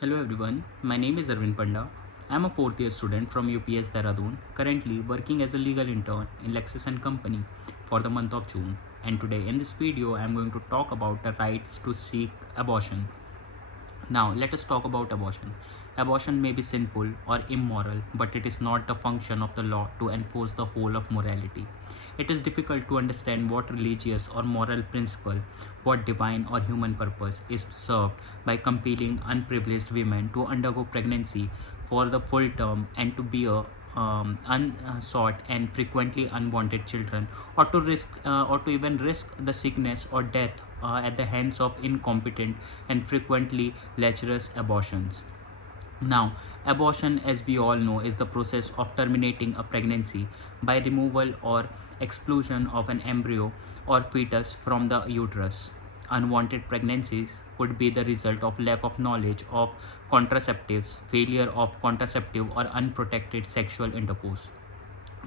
Hello everyone, my name is Arvind Panda. I am a fourth year student from UPS Dehradun, currently working as a legal intern in Lexis and Company for the month of June. And today in this video, I am going to talk about the rights to seek abortion. Now, let us talk about abortion. Abortion may be sinful or immoral, but it is not the function of the law to enforce the whole of morality. It is difficult to understand what religious or moral principle, what divine or human purpose is served by compelling unprivileged women to undergo pregnancy for the full term and to bear unsought and frequently unwanted children, or to even risk the sickness or death at the hands of incompetent and frequently lecherous abortions. Now, abortion, as we all know, is the process of terminating a pregnancy by removal or expulsion of an embryo or fetus from the uterus. Unwanted pregnancies could be the result of lack of knowledge of contraceptives, failure of contraceptive, or unprotected sexual intercourse.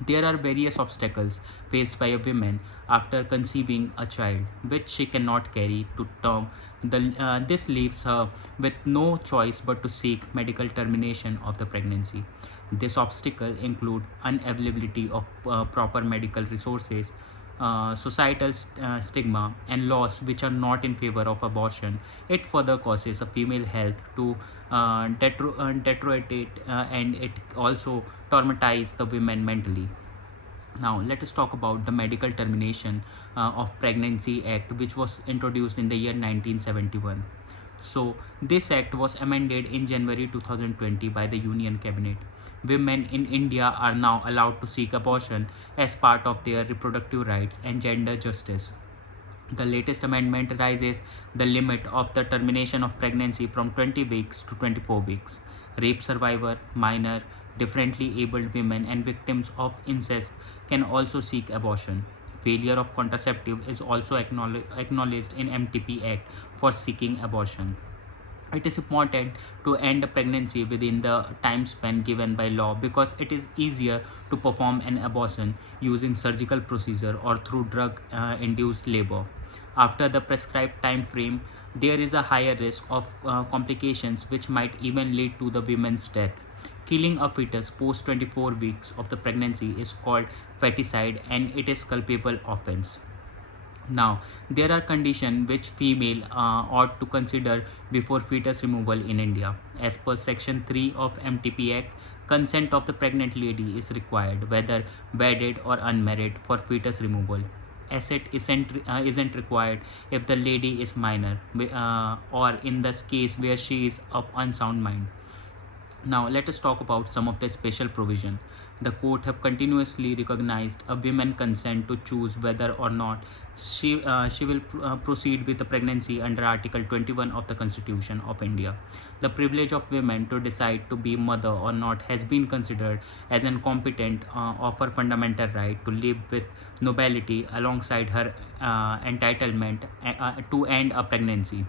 There are various obstacles faced by a woman after conceiving a child, which she cannot carry to term. This leaves her with no choice but to seek medical termination of the pregnancy. This obstacle include unavailability of proper medical resources, societal stigma, and laws which are not in favor of abortion. It further causes a female health to deteriorate, and it also traumatize the women mentally. Now, let us talk about the Medical Termination of Pregnancy Act, which was introduced in the year 1971. So, this act was amended in January 2020 by the Union Cabinet. Women in India are now allowed to seek abortion as part of their reproductive rights and gender justice. The latest amendment raises the limit of the termination of pregnancy from 20 weeks to 24 weeks. Rape survivor, minor, differently abled women, and victims of incest can also seek abortion. Failure of contraceptive is also acknowledged in MTP Act for seeking abortion. It is important to end a pregnancy within the time span given by law because it is easier to perform an abortion using surgical procedure or through drug induced labor. After the prescribed time frame, there is a higher risk of complications which might even lead to the woman's death. Killing a fetus post 24 weeks of the pregnancy is called feticide, and it is culpable offense. Now, there are conditions which female ought to consider before fetus removal in India. As per Section 3 of MTP Act, consent of the pregnant lady is required, whether wedded or unmarried, for fetus removal. Asset isn't required if the lady is minor, or in this case where she is of unsound mind. Now, let us talk about some of the special provision. The court have continuously recognized a woman consent to choose whether or not she will proceed with the pregnancy under Article 21 of the Constitution of India. The privilege of women to decide to be mother or not has been considered as an competent of her fundamental right to live with nobility alongside her entitlement to end a pregnancy.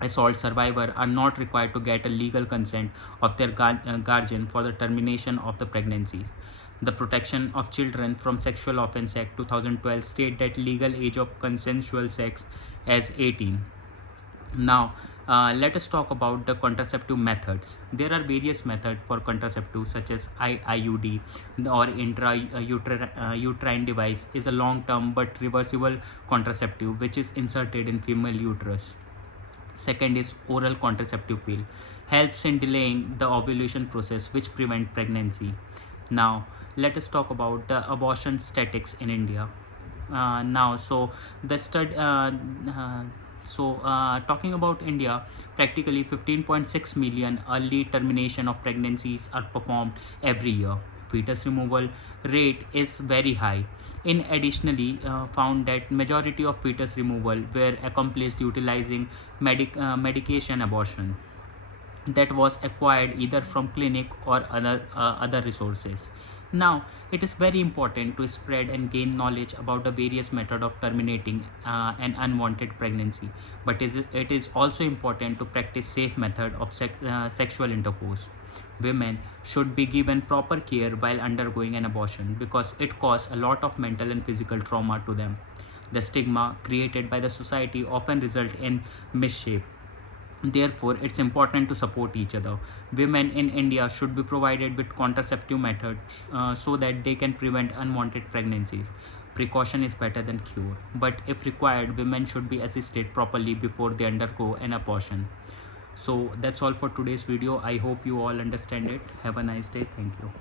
Assault survivors are not required to get a legal consent of their guardian for the termination of the pregnancies. The Protection of Children from Sexual Offence Act 2012 state that legal age of consensual sex as 18. Now, let us talk about the contraceptive methods. There are various methods for contraceptive such as IUD or intrauterine device is a long-term but reversible contraceptive which is inserted in female uterus. Second is oral contraceptive pill, helps in delaying the ovulation process which prevent pregnancy. Now, let us talk about the abortion statistics in India. Now, so the stud. Talking about India, practically 15.6 million early termination of pregnancies are performed every year. Fetus removal rate is very high. In additionally, found that majority of fetus removal were accomplished utilizing medication abortion that was acquired either from clinic or other resources. Now, it is very important to spread and gain knowledge about the various method of terminating an unwanted pregnancy, but it is also important to practice safe method of sexual intercourse. Women should be given proper care while undergoing an abortion because it causes a lot of mental and physical trauma to them. The stigma created by the society often result in misshape Therefore, it's important to support each other. Women in India should be provided with contraceptive methods so that they can prevent unwanted pregnancies. Precaution is better than cure, but if required, women should be assisted properly before they undergo an abortion. So that's all for today's video. I hope you all understand it. Have a nice day. Thank you.